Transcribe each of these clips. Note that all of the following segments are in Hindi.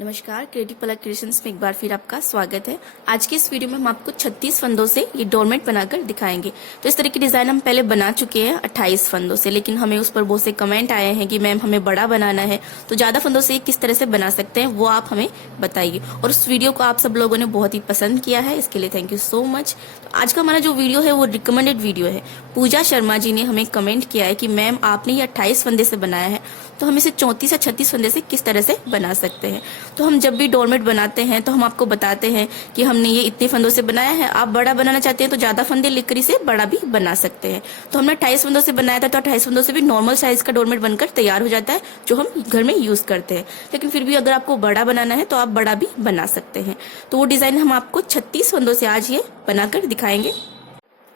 नमस्कार, क्रिएटिव पलक क्रिएशंस में एक बार फिर आपका स्वागत है। आज के इस वीडियो में हम आपको 36 फंदों से ये डोरमेट बनाकर दिखाएंगे। तो इस तरह की डिजाइन हम पहले बना चुके हैं 28 फंदों से, लेकिन हमें उस पर बहुत से कमेंट आए हैं कि मैम हमें बड़ा बनाना है, तो ज्यादा फंदों से किस तरह से बना सकते हैं वो आप हमें बताइए। और उस वीडियो को आप सब लोगों ने बहुत ही पसंद किया है, इसके लिए थैंक यू सो मच। तो आज का हमारा जो वीडियो है वो रिकमेंडेड वीडियो है। पूजा शर्मा जी ने हमें कमेंट किया है कि मैम आपने ये 28 फंदे से बनाया है, तो हम इसे 34 या 36 फंदे से किस तरह से बना सकते हैं। तो हम जब भी डोरमेट बनाते हैं तो हम आपको बताते हैं कि हमने ये इतने फंदों से बनाया है। आप बड़ा बनाना चाहते हैं तो ज्यादा फंदे लेकर इसे बड़ा भी बना सकते हैं। तो हमने 28 फंदों से बनाया था, तो 28 फंदों से भी नॉर्मल साइज का डोरमेट बनकर तैयार हो जाता है, जो हम घर में यूज करते हैं। लेकिन फिर भी अगर आपको बड़ा बनाना है तो आप बड़ा भी बना सकते हैं। तो वो डिजाइन हम आपको 36 फंदों से आज ये बनाकर दिखाएंगे।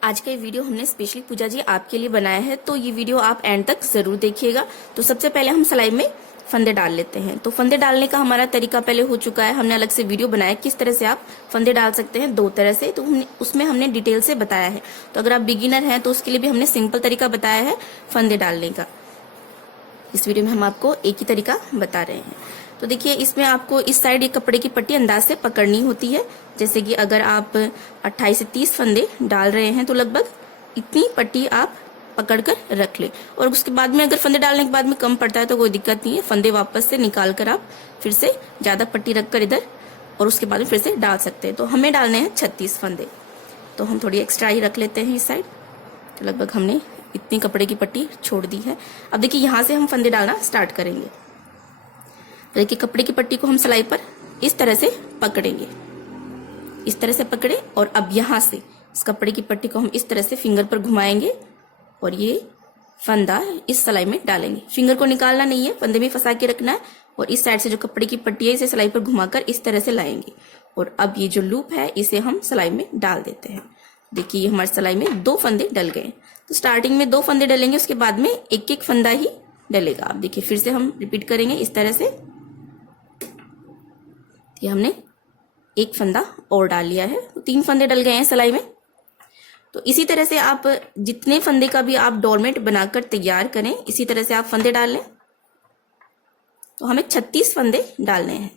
आज का ये वीडियो हमने स्पेशली पूजा जी आपके लिए बनाया है, तो ये वीडियो आप एंड तक जरूर देखिएगा। तो सबसे पहले हम सिलाई में फंदे डाल लेते हैं। तो फंदे डालने का हमारा तरीका पहले हो चुका है, हमने अलग से वीडियो बनाया किस तरह से आप फंदे डाल सकते हैं 2 तरह से। तो उसमें हमने डिटेल से बताया है। तो अगर आप बिगिनर हैं तो उसके लिए भी हमने सिंपल तरीका बताया है फंदे डालने का। इस वीडियो में हम आपको एक ही तरीका बता रहे हैं। तो देखिए, इसमें आपको इस साइड एक कपड़े की पट्टी अंदाज से पकड़नी होती है। जैसे कि अगर आप 28 से 30 फंदे डाल रहे हैं तो लगभग इतनी पट्टी आप पकड़कर रख ले। और उसके बाद में अगर फंदे डालने के बाद में कम पड़ता है तो कोई दिक्कत नहीं है, फंदे वापस से निकाल कर आप फिर से ज्यादा पट्टी रखकर इधर और उसके बाद में फिर से डाल सकते हैं। तो हमें डालने हैं 36 फंदे, तो हम थोड़ी एक्स्ट्रा ही रख लेते हैं इस साइड। तो लगभग हमने इतनी कपड़े की पट्टी छोड़ दी है। अब देखिए, यहाँ से हम फंदे डालना स्टार्ट करेंगे। देखिए, कपड़े की पट्टी को हम सिलाई पर इस तरह से पकड़ेंगे, इस तरह से पकड़े। और अब यहाँ से इस कपड़े की पट्टी को हम इस तरह से फिंगर पर घुमाएंगे और ये फंदा इस सिलाई में डालेंगे। फिंगर को निकालना नहीं है, फंदे में फंसा के रखना है। और इस साइड से जो कपड़े की पट्टी है इसे सिलाई पर घुमाकर इस तरह से लाएंगे। और अब ये जो लूप है इसे हम सिलाई में डाल देते हैं। देखिए, ये हमारी सिलाई में 2 फंदे डल गए। तो स्टार्टिंग में 2 फंदे डलेंगे, उसके बाद में एक एक फंदा ही डलेगा। अब देखिए, फिर से हम रिपीट करेंगे इस तरह से। ये हमने एक फंदा और डाल लिया है, तो 3 फंदे डल गए हैं सिलाई में। तो इसी तरह से आप जितने फंदे का भी आप डोरमेट बनाकर तैयार करें, इसी तरह से आप फंदे डाल लें। तो हमें 36 फंदे डालने हैं।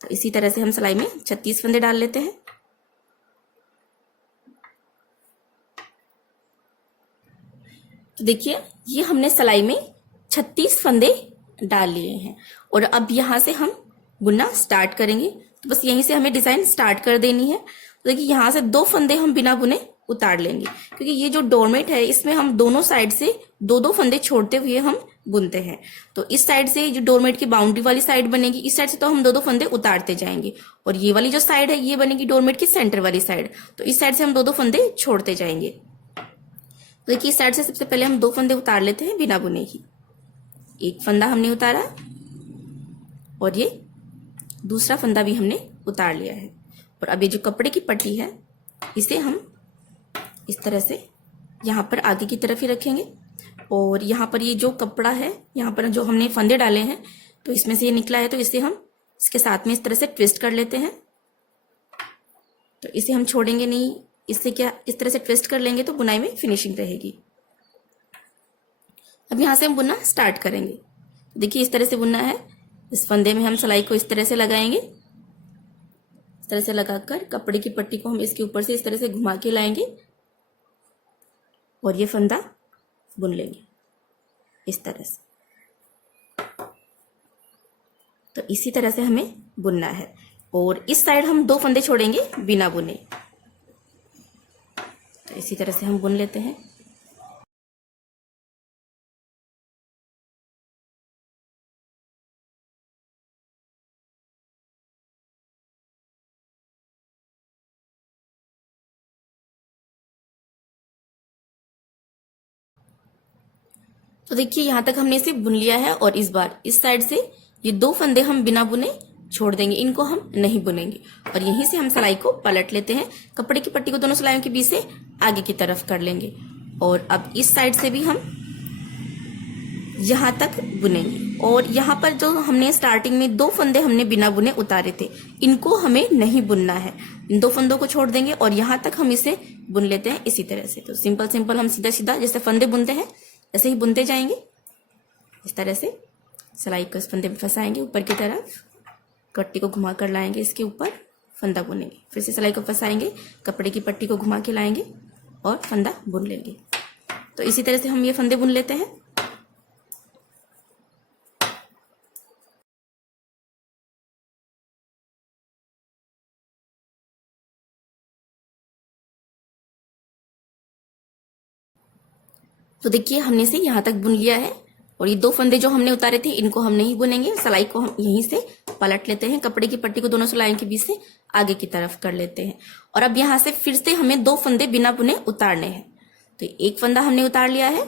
तो इसी तरह से हम सिलाई में 36 फंदे डाल लेते हैं। तो देखिए, ये हमने सिलाई में 36 फंदे डाल लिए हैं। और अब यहां से हम बुनना स्टार्ट करेंगे। तो बस यहीं से हमें डिजाइन स्टार्ट कर देनी है। तो देखिए, यहाँ से 2 फंदे हम बिना बुने उतार लेंगे, क्योंकि ये जो डोरमेट है इसमें हम दोनों साइड से 2-2 फंदे छोड़ते हुए हम बुनते हैं। तो इस साइड से जो डोरमेट की बाउंड्री वाली साइड बनेगी, इस साइड से तो हम 2-2 फंदे उतारते जाएंगे। और ये वाली जो साइड है ये बनेगी डोरमेट की सेंटर वाली साइड, तो इस साइड से हम 2-2 फंदे छोड़ते जाएंगे। तो देखिए, इस साइड से सबसे पहले हम 2 फंदे उतार लेते हैं बिना बुने ही। एक फंदा हमने उतारा और ये दूसरा फंदा भी हमने उतार लिया है। और अब ये जो कपड़े की पट्टी है इसे हम इस तरह से यहाँ पर आगे की तरफ ही रखेंगे। और यहाँ पर ये जो कपड़ा है, यहाँ पर जो हमने फंदे डाले हैं, तो इसमें से ये निकला है, तो इसे हम इसके साथ में इस तरह से ट्विस्ट कर लेते हैं। तो इसे हम छोड़ेंगे नहीं, इससे क्या इस तरह से ट्विस्ट कर लेंगे तो बुनाई में फिनिशिंग रहेगी। अब यहाँ से हम बुनना स्टार्ट करेंगे। देखिए, इस तरह से बुनना है। इस फंदे में हम सिलाई को इस तरह से लगाएंगे, इस तरह से लगाकर कपड़े की पट्टी को हम इसके ऊपर से इस तरह से घुमा के लाएंगे और ये फंदा बुन लेंगे इस तरह से। तो इसी तरह से हमें बुनना है। और इस साइड हम 2 फंदे छोड़ेंगे बिना बुने। तो इसी तरह से हम बुन लेते हैं। तो देखिए, यहां तक हमने इसे बुन लिया है। और इस बार इस साइड से ये 2 फंदे हम बिना बुने छोड़ देंगे, इनको हम नहीं बुनेंगे। और यहीं से हम सिलाई को पलट लेते हैं। कपड़े की पट्टी को दोनों सिलाइयों के बीच से आगे की तरफ कर लेंगे। और अब इस साइड से भी हम यहां तक बुनेंगे। और यहाँ पर जो हमने स्टार्टिंग में 2 फंदे हमने बिना बुने उतारे थे, इनको हमें नहीं बुनना है। इन 2 फंदों को छोड़ देंगे और यहां तक हम इसे बुन लेते हैं इसी तरह से। तो सिंपल सिंपल हम सीधा सीधा जैसे फंदे बुनते हैं ऐसे ही बुनते जाएंगे। इस तरह से सिलाई को इस फंदे में फंसाएंगे ऊपर की तरफ, पट्टी को घुमा कर लाएंगे इसके ऊपर, फंदा बुनेंगे, फिर से सिलाई को फंसाएंगे, कपड़े की पट्टी को घुमा के लाएंगे और फंदा बुन लेंगे। तो इसी तरह से हम ये फंदे बुन लेते हैं। तो देखिए हमने से यहाँ तक बुन लिया है और ये 2 फंदे जो हमने उतारे थे इनको हम नहीं बुनेंगे, सिलाई को हम यहीं से पलट लेते हैं, कपड़े की पट्टी को दोनों सिलाइयों के बीच से आगे की तरफ कर लेते हैं और अब यहाँ से फिर से हमें 2 फंदे बिना बुने उतारने हैं। तो एक फंदा हमने उतार लिया है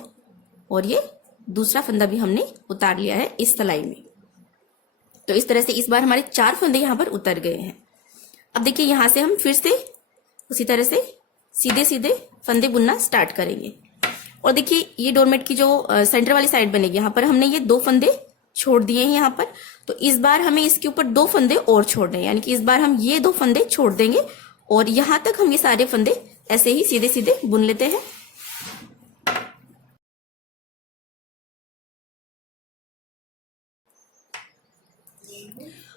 और ये दूसरा फंदा भी हमने उतार लिया है इस सिलाई में। तो इस तरह से इस बार हमारे 4 फंदे यहाँ पर उतर गए हैं। अब देखिए यहाँ से हम फिर से उसी तरह से सीधे सीधे फंदे बुनना स्टार्ट करेंगे और देखिए ये डोरमेट की जो सेंटर वाली साइड बनेगी, यहाँ पर हमने ये 2 फंदे छोड़ दिए हैं यहाँ पर। तो इस बार हमें इसके ऊपर 2 फंदे और छोड़ने हैं, यानी कि इस बार हम ये 2 फंदे छोड़ देंगे और यहां तक हम ये सारे फंदे ऐसे ही सीधे सीधे बुन लेते हैं।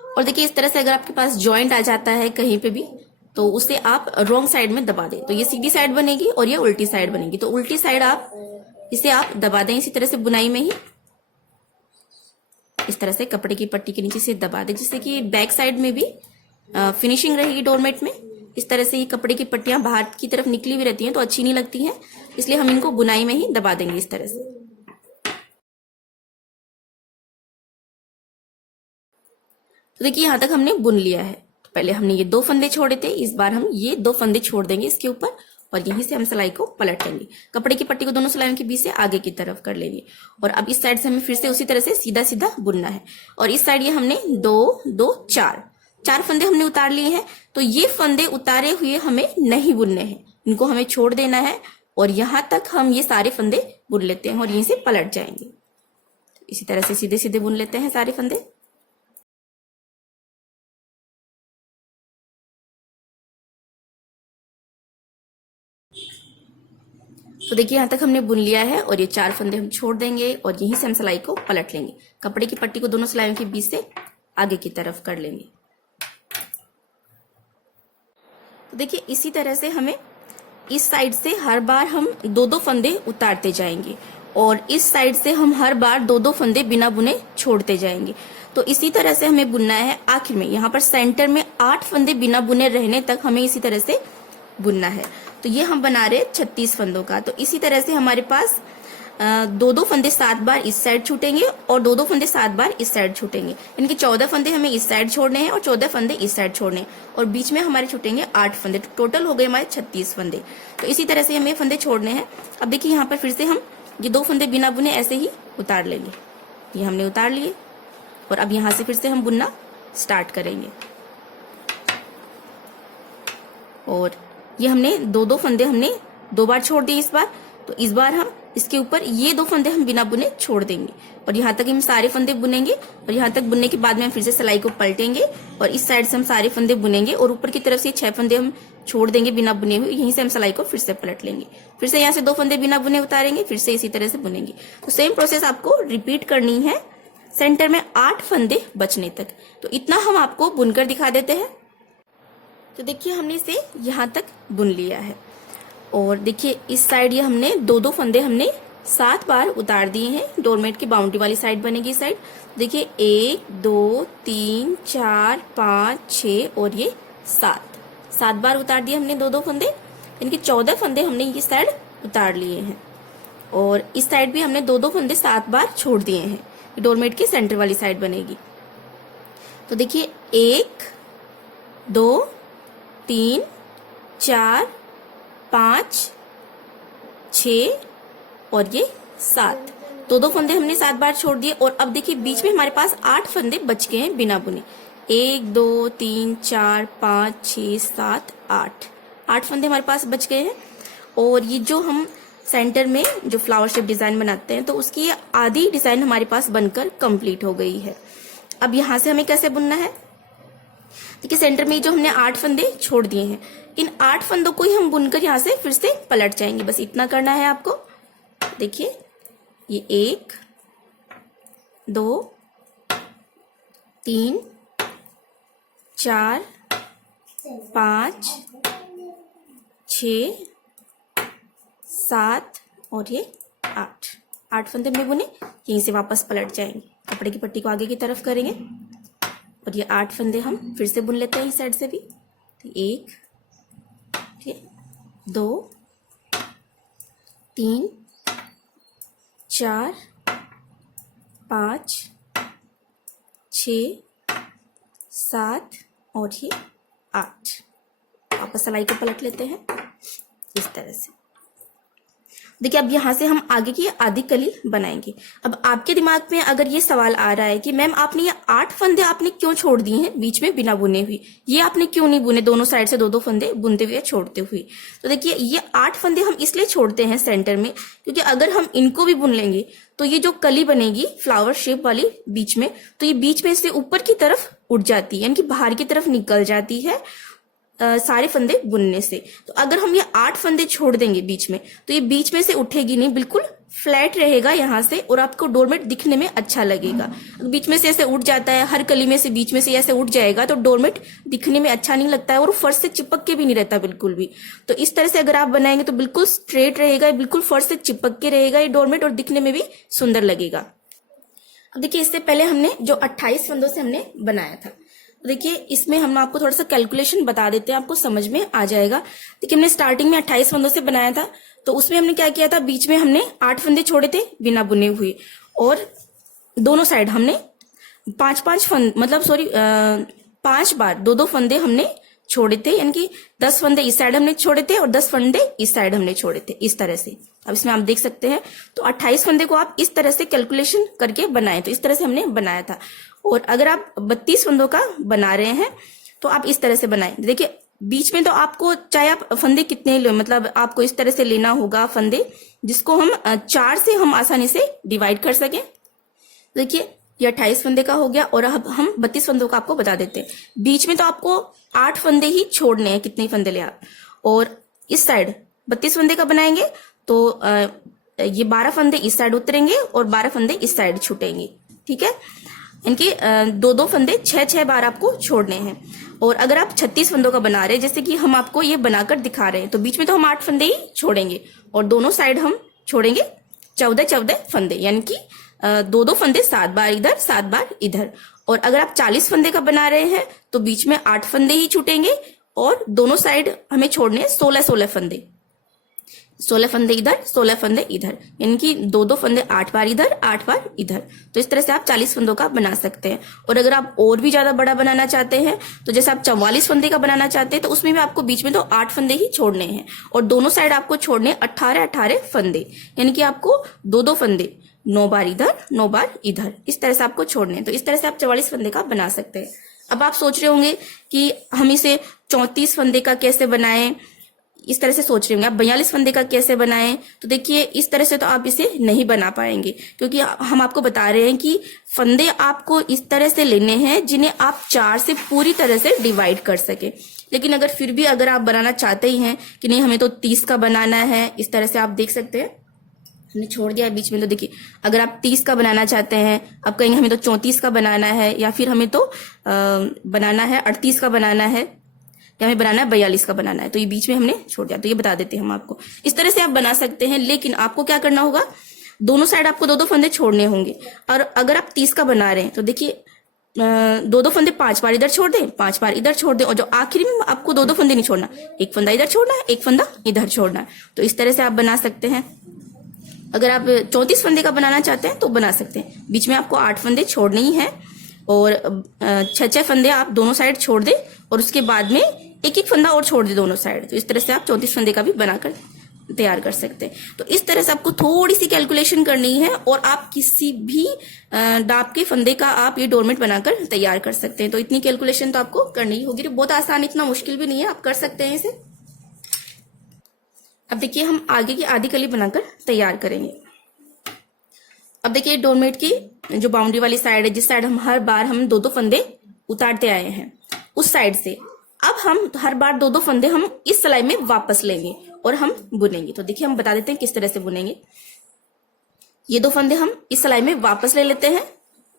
और देखिए इस तरह से अगर आपके पास जॉइंट आ जाता है कहीं पे भी तो उसे आप रॉन्ग साइड में दबा दें, तो ये सीधी साइड बनेगी और ये उल्टी साइड बनेगी। तो उल्टी साइड इसे आप दबा दें इसी तरह से बुनाई में ही, इस तरह से कपड़े की पट्टी के नीचे से दबा दें, जिससे कि बैक साइड में भी फिनिशिंग रहेगी डोरमेट में। इस तरह से ये कपड़े की पट्टियां बाहर की तरफ निकली हुई रहती हैं तो अच्छी नहीं लगती हैं, इसलिए हम इनको बुनाई में ही दबा देंगे इस तरह से। तो देखिए यहां तक हमने बुन लिया है। तो पहले हमने ये 2 फंदे छोड़े थे, इस बार हम ये 2 फंदे छोड़ देंगे इसके ऊपर और यहीं से हम सिलाई को पलट लेंगे, कपड़े की पट्टी को दोनों सिलाइयों के बीच से आगे की तरफ कर लेंगे और अब इस साइड से हमें फिर से उसी तरह से सीधा सीधा बुनना है। और इस साइड ये हमने 2 2 4 फंदे हमने उतार लिए हैं। तो ये फंदे उतारे हुए हमें नहीं बुनने हैं, इनको हमें छोड़ देना है और यहां तक हम ये सारे फंदे बुन लेते हैं और यहीं से पलट जाएंगे। इसी तरह से सीधे सीधे बुन लेते हैं सारे फंदे। तो देखिए यहां तक हमने बुन लिया है और ये 4 फंदे हम छोड़ देंगे और यहीं से हम सिलाई को पलट लेंगे, कपड़े की पट्टी को दोनों सिलाइयों के बीच से आगे की तरफ कर लेंगे। तो देखिए इसी तरह से हमें इस साइड से हर बार हम 2 फंदे उतारते जाएंगे और इस साइड से हम हर बार 2 फंदे बिना बुने छोड़ते जाएंगे। तो इसी तरह से हमें बुनना है। आखिर में यहाँ पर सेंटर में 8 फंदे बिना बुने रहने तक हमें इसी तरह से बुनना है। तो ये हम बना रहे 36 फंदों का। तो इसी तरह से हमारे पास 2 फंदे 7 बार इस साइड छूटेंगे और 2 फंदे 7 बार इस साइड छूटेंगे, इनके 14 फंदे हमें इस साइड छोड़ने हैं और 14 फंदे इस साइड छोड़ने हैं और बीच में हमारे छूटेंगे 8 फंदे। तो टोटल हो गए हमारे 36 फंदे। तो इसी तरह से हमें फंदे छोड़ने हैं। अब देखिए यहाँ पर फिर से हम ये 2 फंदे बिना बुने ऐसे ही उतार लेंगे, ये हमने उतार लिए और अब यहाँ से फिर से हम बुनना स्टार्ट करेंगे और ये हमने 2 फंदे हमने 2 बार छोड़ दिए इस बार। तो इस बार हम इसके ऊपर ये 2 फंदे हम बिना बुने छोड़ देंगे और यहाँ तक हम सारे फंदे बुनेंगे और यहाँ तक बुनने के बाद में हम फिर से सिलाई को पलटेंगे और इस साइड से हम सारे फंदे बुनेंगे और ऊपर की तरफ से 6 फंदे हम छोड़ देंगे बिना बुने हुए, यहीं से हम सिलाई को फिर से पलट लेंगे, फिर से यहाँ से 2 फंदे बिना बुने उतारेंगे, फिर से इसी तरह से बुनेंगे। तो सेम प्रोसेस आपको रिपीट करनी है सेंटर में 8 फंदे बचने तक। तो इतना हम आपको बुनकर दिखा देते हैं। तो देखिए हमने इसे यहाँ तक बुन लिया है और देखिए इस साइड ये हमने 2 फंदे हमने 7 बार उतार दिए हैं। डोरमेट की बाउंड्री वाली साइड बनेगी इस साइड। देखिए 1 2 3 4 5 6 और ये 7 बार उतार दिए हमने 2 फंदे, इनके 14 फंदे हमने ये साइड उतार लिए हैं और इस साइड भी हमने 2 फंदे 7 बार छोड़ दिए हैं। डोरमेट की सेंटर वाली साइड बनेगी। तो देखिए 1 2 3 4 5 6 और ये 7, 2 फंदे हमने 7 बार छोड़ दिए और अब देखिए बीच में हमारे पास 8 फंदे बच गए हैं बिना बुने। 1 2 3 4 5 6 7 8 फंदे हमारे पास बच गए हैं और ये जो हम सेंटर में जो फ्लावर शेप डिजाइन बनाते हैं तो उसकी आधी डिजाइन हमारे पास बनकर कंप्लीट हो गई है। अब यहाँ से हमें कैसे बुनना है, देखिए सेंटर में जो हमने 8 फंदे छोड़ दिए हैं, इन 8 फंदों को ही हम बुनकर यहाँ से फिर से पलट जाएंगे, बस इतना करना है आपको। देखिए ये 1 2 3 4 5 6 7 और ये 8 फंदे हमने बुने। यहीं से वापस पलट जाएंगे, कपड़े की पट्टी को आगे की तरफ करेंगे और ये 8 फंदे हम फिर से बुन लेते हैं इस साइड से भी। तो 1 2 3 4 5 6 7 और ये 8। वापस सिलाई को पलट लेते हैं इस तरह से। देखिए अब यहाँ से हम आगे की आधी कली बनाएंगे। अब आपके दिमाग में अगर ये सवाल आ रहा है कि मैम आपने ये 8 फंदे आपने क्यों छोड़ दिए हैं बीच में बिना बुने हुए, ये आपने क्यों नहीं बुने दोनों साइड से 2-2 फंदे बुनते हुए छोड़ते हुए। तो देखिए ये 8 फंदे हम इसलिए छोड़ते हैं सेंटर में, क्योंकि अगर हम इनको भी बुन लेंगे तो ये जो कली बनेगी फ्लावर शेप वाली बीच में, तो ये बीच में से ऊपर की तरफ उठ जाती है, यानी कि बाहर की तरफ निकल जाती है सारे फंदे बुनने से। तो अगर हम ये 8 फंदे छोड़ देंगे बीच में तो ये बीच में से उठेगी नहीं, बिल्कुल फ्लैट रहेगा यहाँ से और आपको डोरमेट दिखने में अच्छा लगेगा। बीच में से ऐसे उठ जाता है, हर कली में से बीच में से ऐसे उठ जाएगा तो डोरमेट दिखने में अच्छा नहीं लगता है और फर्श से चिपक के भी नहीं रहता बिल्कुल भी। तो इस तरह से अगर आप बनाएंगे तो बिल्कुल स्ट्रेट रहेगा, बिल्कुल फर्श से चिपक के रहेगा ये डोरमेट और दिखने में भी सुंदर लगेगा। अब देखिए इससे पहले हमने जो 28 फंदों से हमने बनाया था, देखिए इसमें हम आपको थोड़ा सा कैलकुलेशन बता देते हैं, आपको समझ में आ जाएगा। देखिए हमने स्टार्टिंग में 28 फंदों से बनाया था, तो उसमें हमने क्या किया था, बीच में हमने 8 फंदे छोड़े थे बिना बुने हुए और दोनों साइड हमने 5-5 फंद मतलब 5 बार 2-2 फंदे हमने छोड़े थे, यानी कि 10 फंदे इस साइड हमने छोड़े थे और 10 फंदे इस साइड हमने छोड़े थे इस तरह से। अब इसमें आप देख सकते हैं तो 28 फंदे को आप इस तरह से कैलकुलेशन करके बनाए, तो इस तरह से हमने बनाया था। और अगर आप 32 फंदों का बना रहे हैं तो आप इस तरह से बनाएं। देखिए बीच में तो आपको चाहे आप फंदे कितने लो, मतलब आपको इस तरह से लेना होगा फंदे जिसको हम 4 से हम आसानी से डिवाइड कर सकें। देखिए ये 28 फंदे का हो गया और अब हम 32 फंदों का आपको बता देते हैं। बीच में तो आपको 8 फंदे ही छोड़ने हैं, कितने फंदे ले आप, और इस साइड 32 फंदे का बनाएंगे तो ये 12 फंदे इस साइड उतरेंगे और 12 फंदे इस साइड छूटेंगे। ठीक है, इनके 2-2 फंदे 6-6 बार आपको छोड़ने हैं। और अगर आप 36 फंदों का बना रहे हैं, जैसे कि हम आपको ये बनाकर दिखा रहे हैं, तो बीच में तो हम 8 फंदे ही छोड़ेंगे और दोनों साइड हम छोड़ेंगे 14-14 फंदे, यानी कि 2-2 फंदे 7 बार इधर 7 बार इधर। और अगर आप 40 फंदे का बना रहे हैं तो बीच में 8 फंदे ही छूटेंगे और दोनों साइड हमें छोड़ने 16-16 फंदे, 16 फंदे इधर 16 फंदे इधर, यानी कि 2-2 फंदे 8 बार इधर 8 बार इधर। तो इस तरह से आप 40 फंदों का बना सकते हैं। और अगर आप और भी ज्यादा बड़ा बनाना चाहते हैं तो जैसे आप 44 फंदे का बनाना चाहते हैं तो उसमें भी आपको बीच में तो 8 फंदे ही छोड़ने हैं और दोनों साइड आपको छोड़ने 18-18 फंदे, यानी कि आपको 2-2 फंदे 9 बार इधर 9 बार इधर, इस तरह से आपको छोड़ने हैं। तो इस तरह से आप 44 फंदे का बना सकते हैं। अब आप सोच रहे होंगे कि हम इसे 34 फंदे का कैसे बनाएं, इस तरह से सोच रहे होंगे आप 42 फंदे का कैसे बनाएं। तो देखिए इस तरह से तो आप इसे नहीं बना पाएंगे, क्योंकि हम आपको बता रहे हैं कि फंदे आपको इस तरह से लेने हैं जिन्हें आप 4 से पूरी तरह से डिवाइड कर सके। लेकिन अगर फिर भी अगर आप बनाना चाहते ही हैं कि नहीं हमें तो 30 का बनाना है, इस तरह से आप देख सकते हैं हमने छोड़ दिया है बीच में। तो देखिए अगर आप 30 का बनाना चाहते हैं, आप कहेंगे हमें तो 34 का बनाना है, या फिर हमें तो बनाना है 38 का बनाना है, या हमें बनाना है 42 का बनाना है, तो ये बीच में हमने छोड़ दिया। तो ये बता देते हैं हम आपको, इस तरह से आप बना सकते हैं। लेकिन आपको क्या करना होगा, दोनों साइड आपको 2-2 फंदे छोड़ने होंगे। और अगर आप 30 का बना रहे हैं तो देखिए 2-2 फंदे 5 बार इधर छोड़ दें 5 बार इधर छोड़ दें, और जो आखिरी में आपको 2-2 फंदे नहीं छोड़ना, एक फंदा इधर छोड़ना है एक फंदा इधर छोड़ना है। तो इस तरह से आप बना सकते हैं। अगर आप 34 फंदे का बनाना चाहते हैं तो बना सकते हैं। बीच में आपको 8 फंदे छोड़ने ही हैं और 6-6 फंदे आप दोनों साइड छोड़ दें और उसके बाद में एक एक फंदा और छोड़ दे दोनों साइड। तो इस तरह से आप 34 फंदे का भी बनाकर तैयार कर सकते हैं। तो इस तरह से आपको थोड़ी सी कैलकुलेशन करनी है और आप किसी भी डाब के फंदे का आप ये डोरमेट बनाकर तैयार कर सकते हैं। तो इतनी कैलकुलेशन तो आपको करनी ही होगी। तो बहुत आसान, इतना मुश्किल भी नहीं है, आप कर सकते हैं इसे। अब देखिए हम आगे की आधी कली बनाकर तैयार करेंगे। अब देखिए डोरमेट की जो बाउंड्री वाली साइड है, जिस साइड हम हर बार हम 2-2 फंदे उतारते आए हैं, उस साइड से अब हम हर बार 2-2 फंदे हम इस सिलाई में वापस लेंगे और हम बुनेंगे। तो देखिए हम बता देते हैं किस तरह से बुनेंगे। ये 2 फंदे हम इस सिलाई में वापस ले लेते हैं,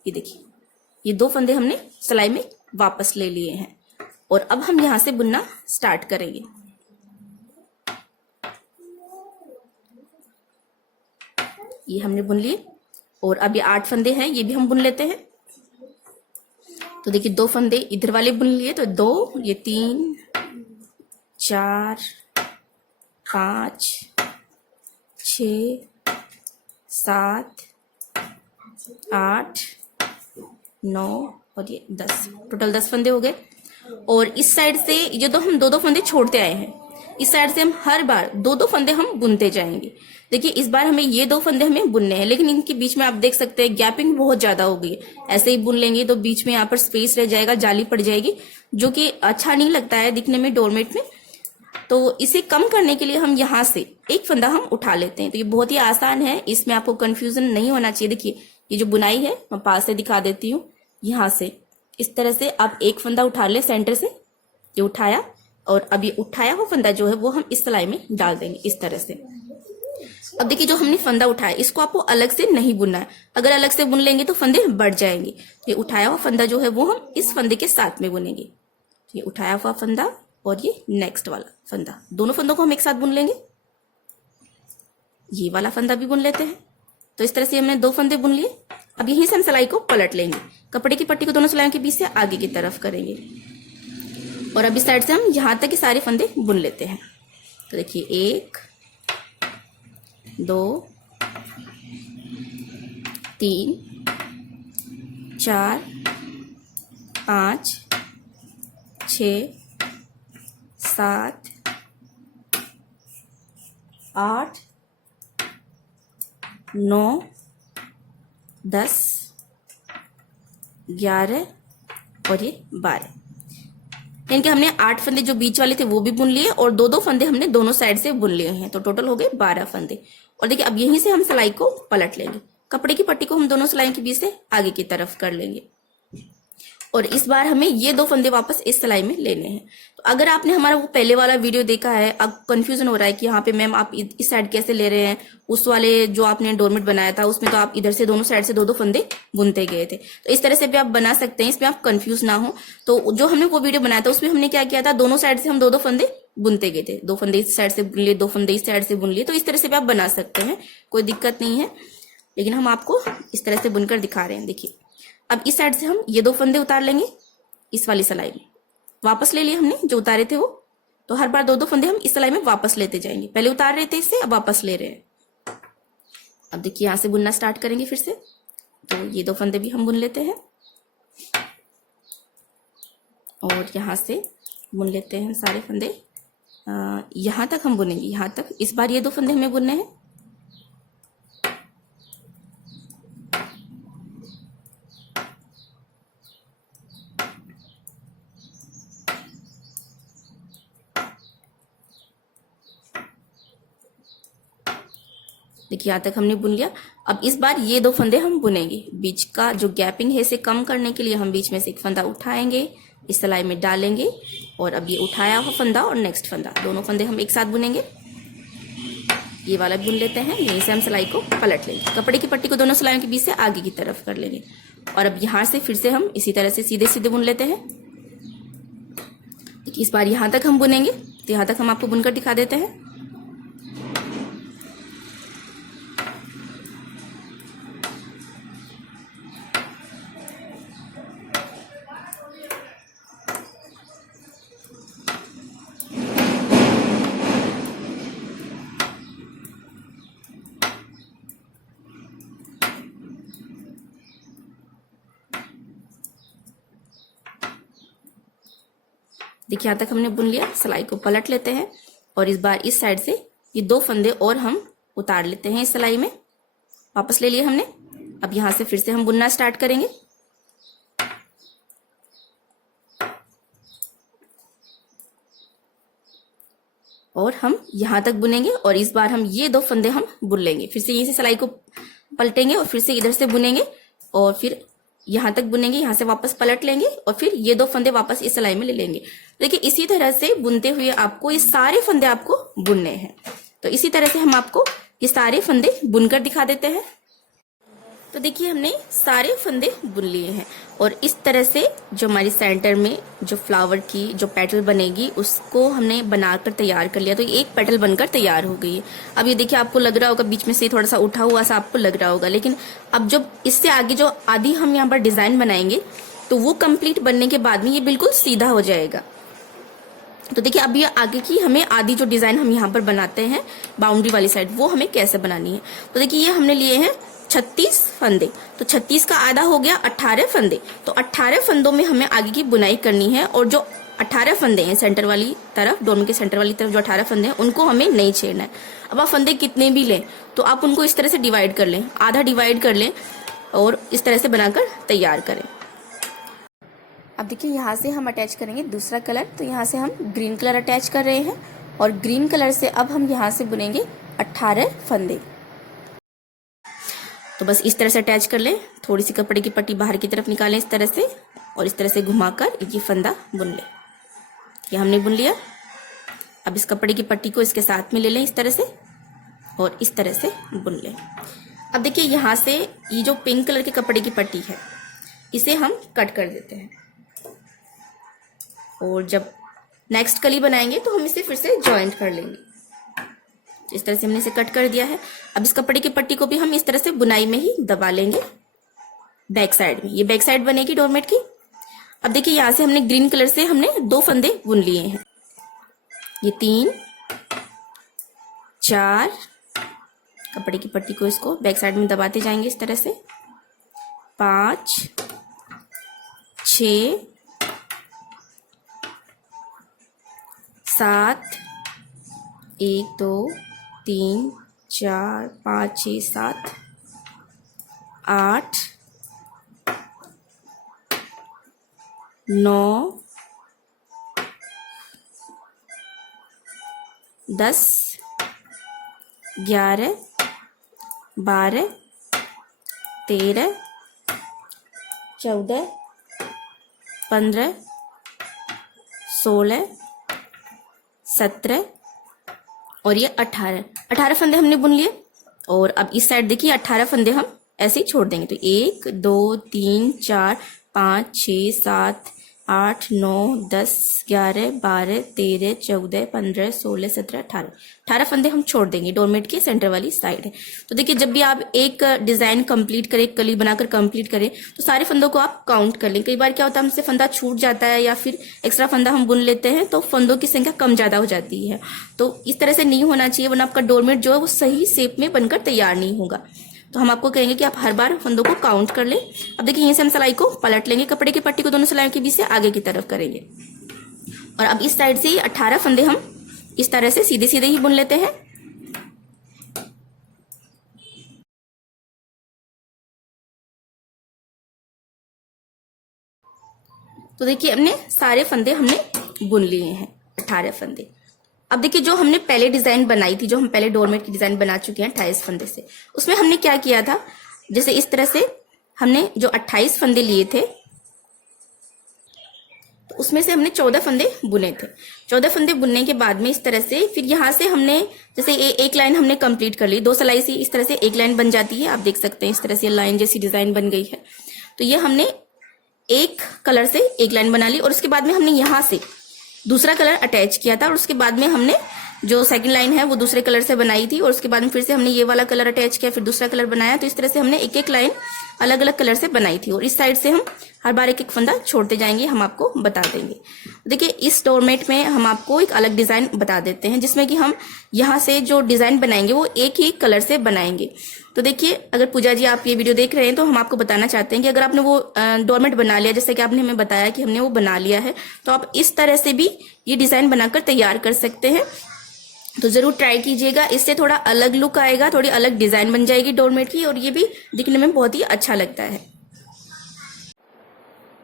ये देखिए ये 2 फंदे हमने सिलाई में वापस ले लिए हैं और अब हम यहाँ से बुनना स्टार्ट करेंगे। ये हमने बुन लिए और अब ये 8 फंदे हैं, ये भी हम बुन लेते हैं। तो देखिए 2 फंदे इधर वाले बुन लिए, तो 2, ये 3, 4, 5, 6, 7, 8, 9 और ये 10, टोटल 10 फंदे हो गए। और इस साइड से ये तो हम 2-2 फंदे छोड़ते आए हैं, इस साइड से हम हर बार 2-2 फंदे हम बुनते जाएंगे। देखिए इस बार हमें ये 2 फंदे हमें बुनने हैं, लेकिन इनके बीच में आप देख सकते हैं गैपिंग बहुत ज्यादा हो गई है। ऐसे ही बुन लेंगे तो बीच में यहाँ पर स्पेस रह जाएगा, जाली पड़ जाएगी, जो कि अच्छा नहीं लगता है दिखने में डोरमेट में। तो इसे कम करने के लिए हम यहाँ से एक फंदा हम उठा लेते हैं। तो ये बहुत ही आसान है, इसमें आपको कंफ्यूजन नहीं होना चाहिए। देखिए ये जो बुनाई है मैं पास से दिखा देती हूँ। यहाँ से इस तरह से आप एक फंदा उठा ले सेंटर से, ये उठाया और अब ये उठाया हुआ फंदा जो है वो हम इस सिलाई में डाल देंगे इस तरह से। अब देखिए जो हमने फंदा उठाया इसको आपको अलग से नहीं बुनना है, अगर अलग से बुन लेंगे तो फंदे बढ़ जाएंगे। ये उठाया हुआ फंदा जो है वो हम इस फंदे के साथ में बुनेंगे। ये उठाया हुआ फंदा और ये नेक्स्ट वाला फंदा, दोनों फंदों को हम एक साथ बुन लेंगे। ये वाला फंदा भी बुन लेते हैं। तो इस तरह से हमने 2 फंदे बुन लिए। अब यहीं से हम सिलाई को पलट लेंगे, कपड़े की पट्टी को दोनों सिलाइयों के बीच से आगे की तरफ करेंगे और अब इस साइड से हम यहां तक के सारे फंदे बुन लेते हैं। तो देखिए 1, 2, 3, 4, 5, 6, 7, 8, 9, 10, 11 और ये 12। यानी कि हमने 8 फंदे जो बीच वाले थे वो भी बुन लिए और 2-2 फंदे हमने दोनों साइड से बुन लिए हैं, तो टोटल हो गए 12 फंदे। और देखिए अब यहीं से हम सिलाई को पलट लेंगे, कपड़े की पट्टी को हम दोनों सिलाइयों के बीच से आगे की तरफ कर लेंगे और इस बार हमें ये 2 फंदे वापस इस सिलाई में लेने हैं। तो अगर आपने हमारा वो पहले वाला वीडियो देखा है, अब कंफ्यूजन हो रहा है कि यहाँ पे मैम आप इस साइड कैसे ले रहे हैं, उस वाले जो आपने डोरमेट बनाया था उसमें तो आप इधर से दोनों साइड से 2-2 फंदे बुनते गए थे, तो इस तरह से भी आप बना सकते हैं, इसमें आप कंफ्यूज ना हो। तो जो हमने वो वीडियो बनाया था उसमें हमने क्या किया था, दोनों साइड से हम 2-2 फंदे बुनते गए थे, 2 फंदे इस साइड से बुन लिए, 2 फंदे इस साइड से बुन लिए। तो इस तरह से भी आप बना सकते हैं, कोई दिक्कत नहीं है, लेकिन हम आपको इस तरह से बुनकर दिखा रहे हैं। देखिए अब इस साइड से हम ये 2 फंदे उतार लेंगे इस वाली सिलाई में, वापस ले लिए हमने जो उतारे थे वो, तो हर बार 2-2 फंदे हम इस सिलाई में वापस लेते जाएंगे। पहले उतार रहे थे इससे, अब वापस ले रहे हैं। अब देखिए यहां से बुनना स्टार्ट करेंगे फिर से, तो ये 2 फंदे भी हम बुन लेते हैं और यहां से बुन लेते हैं सारे फंदे। यहां तक हम बुनेंगे, यहां तक। इस बार ये 2 फंदे हमें बुनने हैं। देखिए यहाँ तक हमने बुन लिया। अब इस बार ये 2 फंदे हम बुनेंगे, बीच का जो गैपिंग है इसे कम करने के लिए हम बीच में से एक फंदा उठाएंगे, इस सिलाई में डालेंगे और अब ये उठाया हुआ फंदा और नेक्स्ट फंदा, दोनों फंदे हम एक साथ बुनेंगे। ये वाला बुन लेते हैं, यहीं से हम सिलाई को पलट लेंगे, कपड़े की पट्टी को दोनों सिलाइयों के बीच से आगे की तरफ कर लेंगे और अब यहाँ से फिर से हम इसी तरह से सीधे सीधे बुन लेते हैं। देखिए इस बार यहाँ तक हम बुनेंगे, तो यहाँ तक हम आपको बुनकर दिखा देते हैं। देखिए यहाँ तक हमने बुन लिया, सिलाई को पलट लेते हैं और इस बार इस साइड से ये 2 फंदे और हम उतार लेते हैं इस सिलाई में, वापस ले लिए हमने। अब यहाँ से फिर से हम बुनना स्टार्ट करेंगे और हम यहाँ तक बुनेंगे और इस बार हम ये 2 फंदे हम बुन लेंगे, फिर से यहीं से सिलाई को पलटेंगे और फिर से इधर से बुनेंगे और फिर यहाँ तक बुनेंगे, यहाँ से वापस पलट लेंगे और फिर ये 2 फंदे वापस इस सिलाई में ले लेंगे। देखिए इसी तरह से बुनते हुए आपको ये सारे फंदे आपको बुनने हैं। तो इसी तरह से हम आपको ये सारे फंदे बुनकर दिखा देते हैं। तो देखिए हमने सारे फंदे बुन लिए हैं और इस तरह से जो हमारी सेंटर में जो फ्लावर की जो पेटल बनेगी उसको हमने बनाकर तैयार कर लिया। तो एक पेटल बनकर तैयार हो गई है। अब ये देखिए आपको लग रहा होगा बीच में से थोड़ा सा उठा हुआ सा आपको लग रहा होगा, लेकिन अब जब इससे आगे जो आधी हम यहाँ पर डिजाइन बनाएंगे तो वो कंप्लीट बनने के बाद में ये बिल्कुल सीधा हो जाएगा। तो देखिए अब ये आगे की हमें आधी जो डिजाइन हम यहाँ पर बनाते हैं बाउंड्री वाली साइड, वो हमें कैसे बनानी है। तो देखिए ये हमने लिए हैं 36 फंदे, तो 36 का आधा हो गया 18 फंदे। तो 18 फंदों में हमें आगे की बुनाई करनी है और जो 18 फंदे हैं सेंटर वाली तरफ, डोरमेट के सेंटर वाली तरफ जो 18 फंदे हैं उनको हमें नहीं छेड़ना है। अब आप फंदे कितने भी लें तो आप उनको इस तरह से डिवाइड कर लें, आधा डिवाइड कर लें और इस तरह से बनाकर तैयार करें। अब देखिए यहाँ से हम अटैच करेंगे दूसरा कलर, तो यहाँ से हम ग्रीन कलर अटैच कर रहे हैं और ग्रीन कलर से अब हम यहाँ से बुनेंगे 18 फंदे। तो बस इस तरह से अटैच कर लें, थोड़ी सी कपड़े की पट्टी बाहर की तरफ निकालें इस तरह से और इस तरह से घुमाकर ये फंदा बुन लें। ये हमने बुन लिया। अब इस कपड़े की पट्टी को इसके साथ में ले लें इस तरह से और इस तरह से बुन लें। अब देखिए यहाँ से ये जो पिंक कलर के कपड़े की पट्टी है इसे हम कट कर देते हैं और जब नेक्स्ट कली बनाएंगे तो हम इसे फिर से जॉइंट कर लेंगे। इस तरह से हमने इसे कट कर दिया है। अब इस कपड़े की पट्टी को भी हम इस तरह से बुनाई में ही दबा लेंगे बैक साइड में। ये बैक साइड बनेगी डोरमेट की। अब देखिए यहाँ से हमने ग्रीन कलर से हमने 2 फंदे बुन लिए हैं। ये 3 4 कपड़े की पट्टी को इसको बैक साइड में दबाते जाएंगे इस तरह से, 5 6 7 1 2 3 4 5 6 7 8 9 10 11 12 13 14 15 16 17 और ये 18 फंदे हमने बुन लिए। और अब इस साइड देखिए 18 फंदे हम ऐसे ही छोड़ देंगे। तो 1 2 3 4 5 6 7 8 9 10 11 12 13 14 15 16 17 18 फंदे हम छोड़ देंगे। डोरमेट के सेंटर वाली साइड है। तो देखिए जब भी आप एक डिजाइन कंप्लीट करें, कली बनाकर कंप्लीट करें, तो सारे फंदों को आप काउंट कर लें। कई बार क्या होता है हमसे फंदा छूट जाता है या फिर एक्स्ट्रा फंदा हम बुन लेते हैं तो फंदों की संख्या कम ज्यादा हो जाती है। तो इस तरह से नहीं होना चाहिए, वरना आपका डोरमेट जो है वो सही शेप में बनकर तैयार नहीं होगा। तो हम आपको कहेंगे कि आप हर बार फंदों को काउंट कर लें। अब देखिए यहीं से हम सिलाई को पलट लेंगे, कपड़े की पट्टी को दोनों सिलाइयों के बीच से आगे की तरफ करेंगे और अब इस साइड से 18 फंदे हम इस तरह से सीधे सीधे ही बुन लेते हैं। तो देखिए हमने सारे फंदे हमने बुन लिए हैं, 18 फंदे। अब देखिए जो हमने पहले डिजाइन बनाई थी, जो हम पहले डोरमेट की डिजाइन बना चुके हैं 28 फंदे से, उसमें हमने क्या किया था, जैसे इस तरह से हमने जो 28 फंदे लिए थे तो उसमें से हमने 14 फंदे बुने थे। 14 फंदे बुनने के बाद में इस तरह से फिर यहाँ से हमने जैसे एक लाइन हमने कंप्लीट कर ली, 2 सिलाई से इस तरह से एक लाइन बन जाती है। आप देख सकते हैं इस तरह से लाइन जैसी डिजाइन बन गई है। तो ये हमने एक कलर से एक लाइन बना ली और उसके बाद में हमने यहाँ से दूसरा कलर अटैच किया था और उसके बाद में हमने जो सेकंड लाइन है वो दूसरे कलर से बनाई थी और उसके बाद में फिर से हमने ये वाला कलर अटैच किया, फिर दूसरा कलर बनाया। तो इस तरह से हमने एक एक लाइन अलग अलग कलर से बनाई थी और इस साइड से हम हर बार एक एक फंदा छोड़ते जाएंगे, हम आपको बता देंगे। देखिए इस डोरमेट में हम आपको एक अलग डिजाइन बता देते हैं जिसमें कि हम यहाँ से जो डिजाइन बनाएंगे वो एक ही कलर से बनाएंगे। तो देखिए अगर पूजा जी आप ये वीडियो देख रहे हैं तो हम आपको बताना चाहते हैं कि अगर आपने वो डोरमेट बना लिया, जैसे कि आपने हमें बताया कि हमने वो बना लिया है, तो आप इस तरह से भी ये डिजाइन बनाकर तैयार कर सकते हैं। तो जरूर ट्राई कीजिएगा, इससे थोड़ा अलग लुक आएगा, थोड़ी अलग डिजाइन बन जाएगी डोरमेट की और ये भी दिखने में बहुत ही अच्छा लगता है।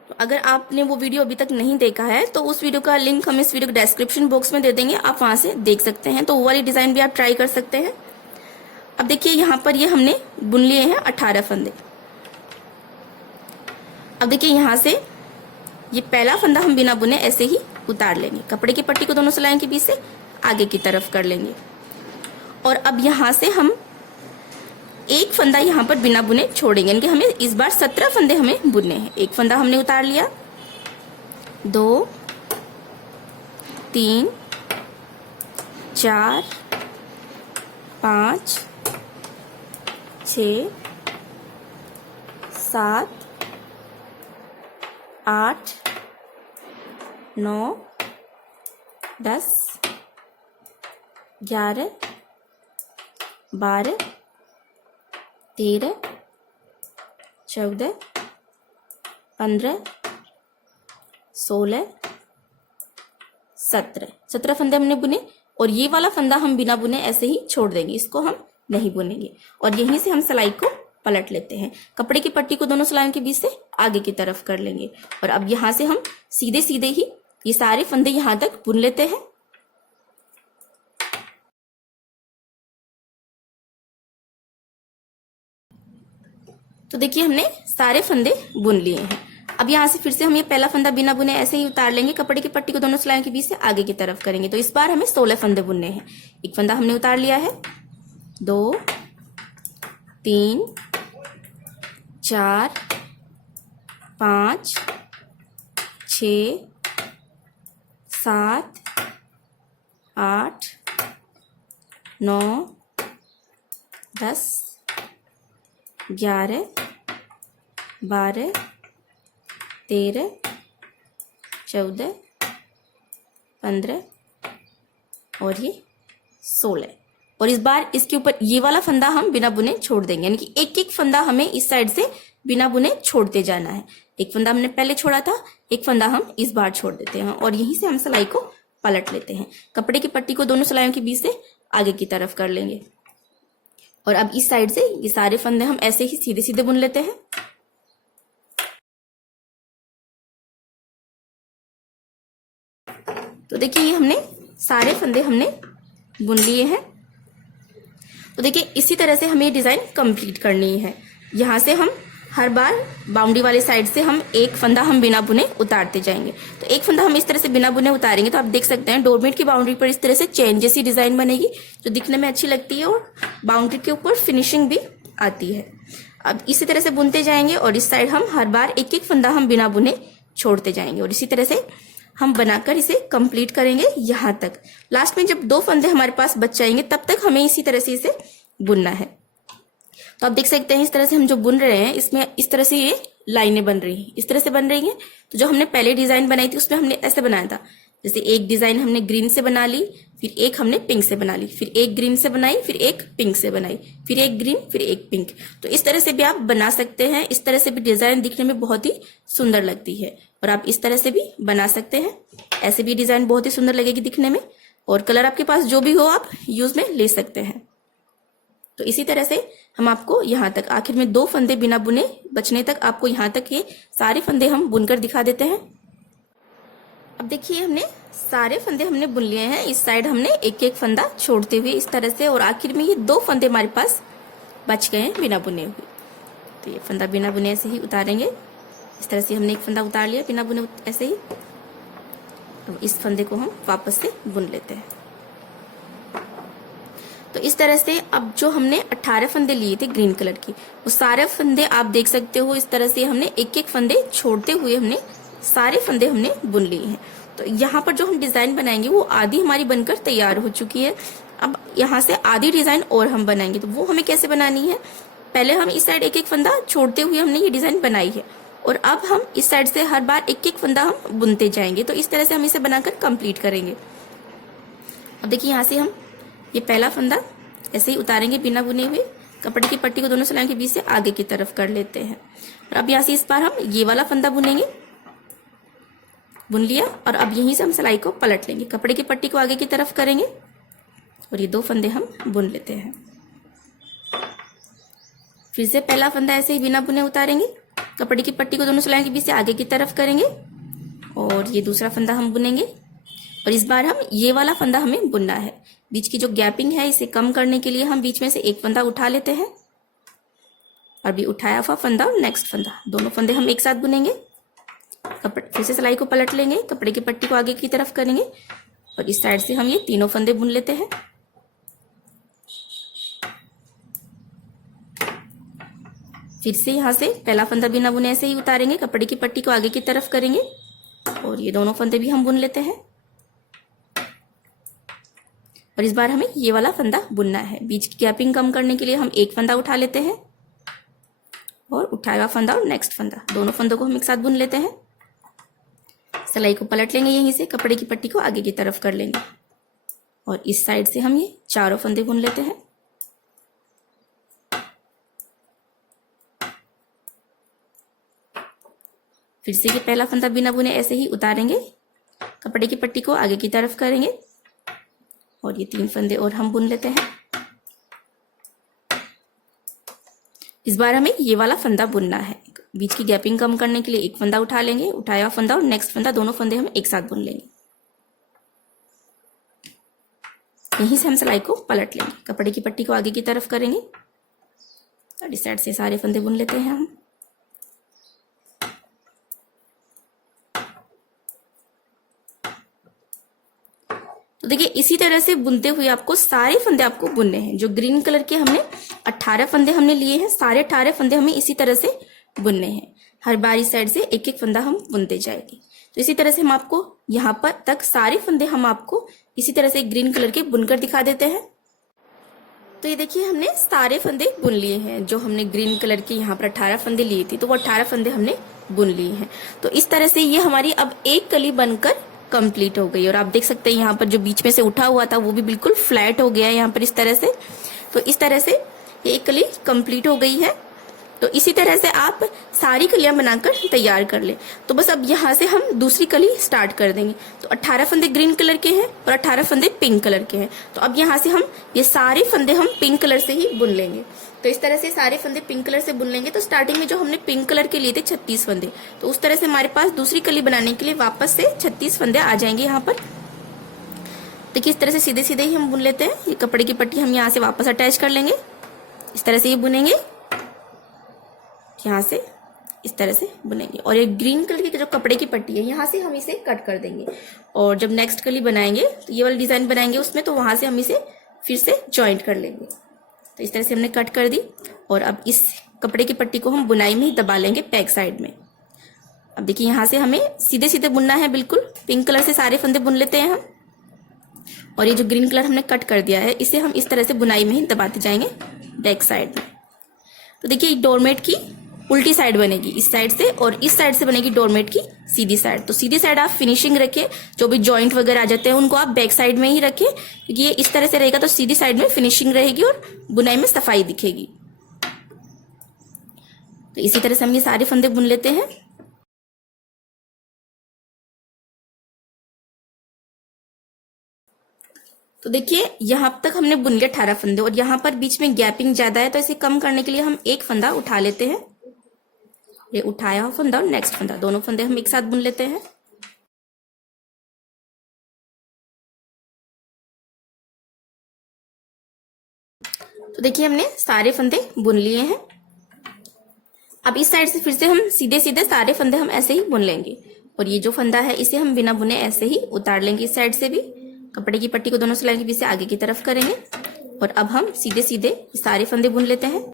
तो अगर आपने वो वीडियो अभी तक नहीं देखा है तो उस वीडियो का लिंक हम इस वीडियो के डिस्क्रिप्शन बॉक्स में दे देंगे, आप वहां से देख सकते हैं। तो वो वाली डिजाइन भी आप ट्राई कर सकते हैं। अब देखिए यहाँ पर ये हमने बुन लिए हैं 18 फंदे। अब देखिए यहाँ से ये पहला फंदा हम बिना बुने ऐसे ही उतार लेंगे, कपड़े की पट्टी को दोनों सिलाइयों के बीच से आगे की तरफ कर लेंगे और अब यहाँ से हम एक फंदा यहाँ पर बिना बुने छोड़ेंगे, यानी कि हमें इस बार 17 फंदे हमें बुनने हैं। एक फंदा हमने उतार लिया, 2 3 4 5 6 7 8 9 10 11 12 13 14 15 16 17 फंदे हमने बुने। और ये वाला फंदा हम बिना बुने ऐसे ही छोड़ देंगे, इसको हम नहीं बुनेंगे। और यहीं से हम सिलाई को पलट लेते हैं। कपड़े की पट्टी को दोनों सिलाइयों के बीच से आगे की तरफ कर लेंगे। और अब यहां से हम सीधे सीधे ही ये सारे फंदे यहां तक बुन लेते हैं। तो देखिए हमने सारे फंदे बुन लिए हैं। अब यहाँ से फिर से हम ये पहला फंदा बिना बुने ऐसे ही उतार लेंगे। कपड़े की पट्टी को दोनों सिलाइयों के बीच से आगे की तरफ करेंगे। तो इस बार हमें 16 फंदे बुनने हैं। एक फंदा हमने उतार लिया है, 2 3 4 5 6 7 8 9 10 11 12 13 14 15 और ये 16। और इस बार इसके ऊपर ये वाला फंदा हम बिना बुने छोड़ देंगे, यानी कि एक एक फंदा हमें इस साइड से बिना बुने छोड़ते जाना है। एक फंदा हमने पहले छोड़ा था, एक फंदा हम इस बार छोड़ देते हैं और यहीं से हम सिलाई को पलट लेते हैं। कपड़े की पट्टी को दोनों सिलाइयों के बीच से आगे की तरफ कर लेंगे। और अब इस साइड से ये सारे फंदे हम ऐसे ही सीधे सीधे बुन लेते हैं। तो देखिए ये हमने सारे फंदे हमने बुन लिए हैं। तो देखिए इसी तरह से हमें डिजाइन कंप्लीट करनी है। यहाँ से हम हर बार बाउंड्री वाले साइड से हम एक फंदा हम बिना बुने उतारते जाएंगे। तो एक फंदा हम इस तरह से बिना बुने उतारेंगे तो आप देख सकते हैं डोरमेट की बाउंड्री पर इस तरह से चेन जैसी डिजाइन बनेगी जो दिखने में अच्छी लगती है और बाउंड्री के ऊपर फिनिशिंग भी आती है। अब इसी तरह से बुनते जाएंगे और इस साइड हम हर बार एक एक फंदा हम बिना बुने छोड़ते जाएंगे और इसी तरह से हम बनाकर इसे कंप्लीट करेंगे यहाँ तक। लास्ट में जब 2 फंदे हमारे पास बच जाएंगे तब तक हमें इसी तरह से इसे बुनना है। तो आप देख सकते हैं इस तरह से हम जो बुन रहे हैं इसमें इस तरह से ये लाइनें बन रही हैं, इस तरह से बन रही हैं। तो जो हमने पहले डिजाइन बनाई थी उसमें हमने ऐसे बनाया था, जैसे एक डिजाइन हमने ग्रीन से बना ली, फिर एक हमने पिंक से बना ली, फिर एक ग्रीन से बनाई, फिर एक पिंक से बनाई, फिर एक ग्रीन, फिर एक पिंक। तो इस तरह से भी आप बना सकते हैं। इस तरह से भी डिजाइन दिखने में बहुत ही सुंदर लगती है और आप इस तरह से भी बना सकते हैं। ऐसे भी डिजाइन बहुत ही सुंदर लगेगी दिखने में। और कलर आपके पास जो भी हो आप यूज में ले सकते हैं। तो इसी तरह से हम आपको यहाँ तक आखिर में 2 फंदे बिना बुने बचने तक आपको यहाँ तक ये सारे फंदे हम बुनकर दिखा देते हैं। अब देखिए हमने सारे फंदे हमने बुन लिए हैं। इस साइड हमने एक एक फंदा छोड़ते हुए इस तरह से और आखिर में ये 2 फंदे हमारे पास बच गए हैं बिना बुने हुए। तो ये फंदा बिना बुने ऐसे ही उतारेंगे। इस तरह से हमने एक फंदा उतार लिया बिना बुने ऐसे ही। तो इस फंदे को हम वापस से बुन लेते हैं। तो इस तरह से अब जो हमने 18 फंदे लिए थे ग्रीन कलर की, वो सारे फंदे आप देख सकते हो इस तरह से हमने एक एक फंदे छोड़ते हुए हमने सारे फंदे हमने बुन लिए हैं। तो यहाँ पर जो हम डिजाइन बनाएंगे वो आधी हमारी बनकर तैयार हो चुकी है। अब यहाँ से आधी डिजाइन और हम बनाएंगे। तो वो हमें कैसे बनानी है, पहले हम इस साइड एक एक फंदा छोड़ते हुए हमने ये डिजाइन बनाई है और अब हम इस साइड से हर बार एक एक फंदा हम बुनते जाएंगे। तो इस तरह से हम इसे बनाकर कंप्लीट करेंगे। अब देखिए यहाँ से हम ये पहला फंदा ऐसे ही उतारेंगे बिना बुने हुए। कपड़े की पट्टी को दोनों सिलाइयों के बीच से आगे की तरफ कर लेते हैं और अब यहाँ से इस बार हम ये वाला फंदा बुनेंगे। बुन लिया और अब यहीं से हम सिलाई को पलट लेंगे। कपड़े की पट्टी को आगे की तरफ करेंगे और ये 2 फंदे हम बुन लेते हैं। फिर से पहला फंदा ऐसे ही बिना बुने उतारेंगे। कपड़े की पट्टी को दोनों सिलाइयों के बीच से आगे की तरफ करेंगे और ये दूसरा फंदा हम बुनेंगे और इस बार हम ये वाला फंदा हमें बुनना है। बीच की जो गैपिंग है इसे कम करने के लिए हम बीच में से एक फंदा उठा लेते हैं और भी उठाया हुआ फंदा और नेक्स्ट फंदा दोनों फंदे हम एक साथ बुनेंगे। फिर से सिलाई को पलट लेंगे, कपड़े की पट्टी को आगे की तरफ करेंगे और इस साइड से हम ये तीनों फंदे बुन लेते हैं। फिर से यहाँ से पहला फंदा बिना बुने ऐसे ही उतारेंगे, कपड़े की पट्टी को आगे की तरफ करेंगे और ये दोनों फंदे भी हम बुन लेते हैं। और इस बार हमें ये वाला फंदा बुनना है। बीच की गैपिंग कम करने के लिए हम एक फंदा उठा लेते हैं और उठाया हुआ फंदा और नेक्स्ट फंदा, दोनों फंदों को हम एक साथ बुन लेते हैं। सिलाई को पलट लेंगे, यहीं से कपड़े की पट्टी को आगे की तरफ कर लेंगे और इस साइड से हम ये चारों फंदे बुन लेते हैं। फिर से ये पहला फंदा बिना बुने ऐसे ही उतारेंगे, कपड़े की पट्टी को आगे की तरफ करेंगे और ये 3 फंदे और हम बुन लेते हैं। इस बार हमें ये वाला फंदा बुनना है। बीच की गैपिंग कम करने के लिए एक फंदा उठा लेंगे, उठाया हुआ फंदा और नेक्स्ट फंदा, दोनों फंदे हम एक साथ बुन लेंगे। यहीं से हम सिलाई को पलट लेंगे, कपड़े की पट्टी को आगे की तरफ करेंगे और इस साइड से सारे फंदे बुन लेते हैं हम। तो देखिए इसी तरह से बुनते हुए आपको सारे फंदे आपको बुनने हैं। जो ग्रीन कलर के हमने 18 फंदे हमने लिए हैं, सारे 18 फंदे हमें इसी तरह से बुनने हैं। हर बार इस साइड से एक एक फंदा हम बुनते जाएंगे। तो इसी तरह से हम आपको यहाँ पर तक सारे फंदे हम आपको इसी तरह से ग्रीन कलर के बुनकर दिखा देते हैं। तो ये देखिए हमने सारे फंदे बुन लिए हैं। जो हमने ग्रीन कलर के यहाँ पर 18 फंदे लिए थे, तो वो 18 फंदे हमने बुन लिए हैं। तो इस तरह से ये हमारी अब एक कली बनकर कंप्लीट हो गई। और आप देख सकते हैं यहाँ पर जो बीच में से उठा हुआ था वो भी बिल्कुल फ्लैट हो गया है यहाँ पर इस तरह से। तो इस तरह से ये एक कली कंप्लीट हो गई है। तो इसी तरह से आप सारी कलियां बनाकर तैयार कर ले। तो बस अब यहाँ से हम दूसरी कली स्टार्ट कर देंगे। तो 18 फंदे ग्रीन कलर के हैं और 18 फंदे पिंक कलर के हैं। तो अब यहाँ से हम ये सारे फंदे हम पिंक कलर से ही बुन लेंगे। तो इस तरह से सारे फंदे पिंक कलर से बुन लेंगे। तो स्टार्टिंग में जो हमने पिंक कलर के लिए थे 36 फंदे, तो उस तरह से हमारे पास दूसरी कली बनाने के लिए वापस से 36 फंदे आ जाएंगे यहाँ पर। देखिए इस तरह से सीधे सीधे ही हम बुन लेते हैं। ये कपड़े की पट्टी हम यहाँ से वापस अटैच कर लेंगे, इस तरह से ही बुनेंगे, यहाँ से इस तरह से बुनेंगे। और ये ग्रीन कलर की जो कपड़े की पट्टी है यहाँ से हम इसे कट कर देंगे। और जब नेक्स्ट कली बनाएंगे तो ये वाला डिजाइन बनाएंगे उसमें, तो वहां से हम इसे फिर से ज्वाइंट कर लेंगे। तो इस तरह से हमने कट कर दी। और अब इस कपड़े की पट्टी को हम बुनाई में ही दबा लेंगे बैक साइड में। अब देखिए यहाँ से हमें सीधे सीधे बुनना है, बिल्कुल पिंक कलर से सारे फंदे बुन लेते हैं हम। और ये जो ग्रीन कलर हमने कट कर दिया है इसे हम इस तरह से बुनाई में ही दबाते जाएंगे बैक साइड में। तो देखिए डोरमेट की उल्टी साइड बनेगी इस साइड से, और इस साइड से बनेगी डोरमेट की सीधी साइड। तो सीधी साइड आप फिनिशिंग रखें, जो भी जॉइंट वगैरह आ जाते हैं उनको आप बैक साइड में ही रखें, क्योंकि ये इस तरह से रहेगा तो सीधी साइड में फिनिशिंग रहेगी और बुनाई में सफाई दिखेगी। तो इसी तरह से हम ये सारे फंदे बुन लेते हैं। तो देखिए यहाँ तक हमने बुन लिया 18 फंदे, और यहाँ पर बीच में गैपिंग ज्यादा है तो इसे कम करने के लिए हम एक फंदा उठा लेते हैं। ये उठाया हुआ फंदा और नेक्स्ट फंदा, दोनों फंदे हम एक साथ बुन लेते हैं। तो देखिए हमने सारे फंदे बुन लिए हैं। अब इस साइड से फिर से हम सीधे सीधे सारे फंदे हम ऐसे ही बुन लेंगे। और ये जो फंदा है इसे हम बिना बुने ऐसे ही उतार लेंगे। इस साइड से भी कपड़े की पट्टी को दोनों सिलाई के बीच से आगे की तरफ करेंगे। और अब हम सीधे सीधे सारे फंदे बुन लेते हैं।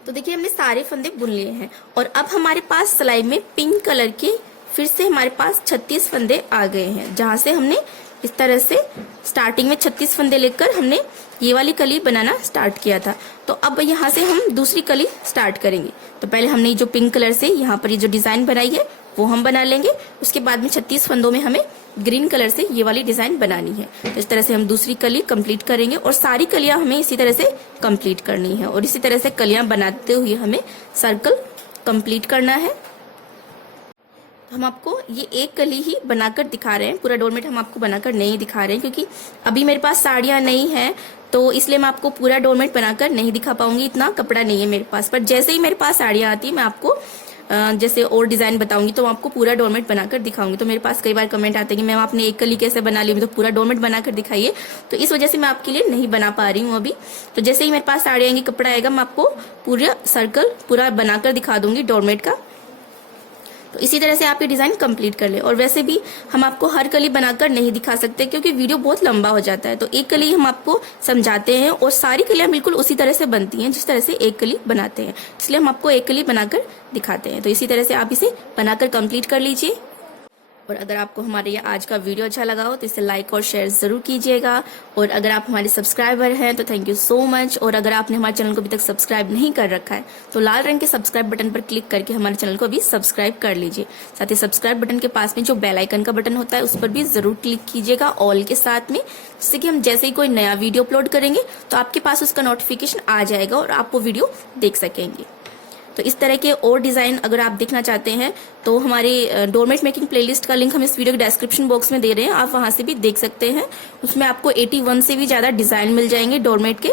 तो देखिए हमने सारे फंदे बुन लिए हैं। और अब हमारे पास सिलाई में पिंक कलर के फिर से हमारे पास 36 फंदे आ गए हैं, जहां से हमने इस तरह से स्टार्टिंग में 36 फंदे लेकर हमने ये वाली कली बनाना स्टार्ट किया था। तो अब यहाँ से हम दूसरी कली स्टार्ट करेंगे। तो पहले हमने जो पिंक कलर से यहाँ पर ये जो डिजाइन बनाई है वो हम बना लेंगे। उसके बाद में 36 फंदों में हमें ग्रीन कलर से ये वाली डिजाइन बनानी है। तो इस तरह से हम दूसरी कली कंप्लीट करेंगे और सारी कलियां हमें इसी तरह से कंप्लीट करनी है। और इसी तरह से कलियां बनाते हुए हमें सर्कल कंप्लीट करना है। हम आपको ये एक कली ही बनाकर दिखा रहे हैं, पूरा डोरमेट हम आपको बनाकर नहीं दिखा रहे हैं, क्योंकि अभी मेरे पास साड़ियां नहीं है, तो इसलिए मैं आपको पूरा डोरमेट बनाकर नहीं दिखा पाऊंगी, इतना कपड़ा नहीं है मेरे पास। पर जैसे ही मेरे पास साड़ियां आती है मैं आपको जैसे और डिजाइन बताऊंगी तो आपको पूरा डोरमेट बनाकर दिखाऊंगी। तो मेरे पास कई बार कमेंट आते हैं कि मैम आपने एक कली कैसे बना ली, तो पूरा डोरमेट बनाकर दिखाइए। तो इस वजह से मैं आपके लिए नहीं बना पा रही हूँ अभी। तो जैसे ही मेरे पास साड़ी आएंगी, कपड़ा आएगा, मैं आपको पूरा सर्कल पूरा बनाकर दिखा दूंगी डोरमेट का। तो इसी तरह से आप ये डिजाइन कंप्लीट कर ले। और वैसे भी हम आपको हर कली बनाकर नहीं दिखा सकते क्योंकि वीडियो बहुत लंबा हो जाता है, तो एक कली हम आपको समझाते हैं और सारी कलियां बिल्कुल उसी तरह से बनती हैं जिस तरह से एक कली बनाते हैं, इसलिए हम आपको एक कली बनाकर दिखाते हैं। तो इसी तरह से आप इसे बनाकर कंप्लीट कर लीजिए। और अगर आपको हमारे ये आज का वीडियो अच्छा लगा हो तो इसे लाइक और शेयर जरूर कीजिएगा। और अगर आप हमारे सब्सक्राइबर हैं तो थैंक यू सो मच। और अगर आपने हमारे चैनल को अभी तक सब्सक्राइब नहीं कर रखा है तो लाल रंग के सब्सक्राइब बटन पर क्लिक करके हमारे चैनल को भी सब्सक्राइब कर लीजिए। साथ ही सब्सक्राइब बटन के पास में जो बेल आइकन का बटन होता है उस पर भी जरूर क्लिक कीजिएगा ऑल के साथ में, जिससे कि हम जैसे ही कोई नया वीडियो अपलोड करेंगे तो आपके पास उसका नोटिफिकेशन आ जाएगा और आप वो वीडियो देख सकेंगे। तो इस तरह के और डिजाइन अगर आप देखना चाहते हैं तो हमारे डोरमेट मेकिंग प्लेलिस्ट का लिंक हम इस वीडियो के डिस्क्रिप्शन बॉक्स में दे रहे हैं, आप वहां से भी देख सकते हैं। उसमें आपको 81 से भी ज्यादा डिजाइन मिल जाएंगे डोरमेट के।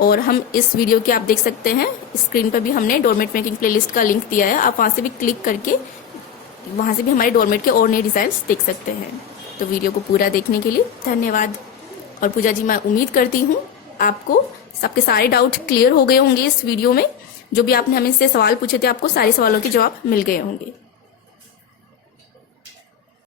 और हम इस वीडियो के आप देख सकते हैं स्क्रीन पर भी हमने डोरमेट मेकिंग प्लेलिस्ट का लिंक दिया है, आप वहां से भी क्लिक करके वहां से भी हमारे डोरमेट के और नए डिजाइन देख सकते हैं। तो वीडियो को पूरा देखने के लिए धन्यवाद। और पूजा जी, मैं उम्मीद करती हूँ आपको सबके सारे डाउट क्लियर हो गए होंगे इस वीडियो में। जो भी आपने हमें से सवाल पूछे थे आपको सारे सवालों के जवाब मिल गए होंगे।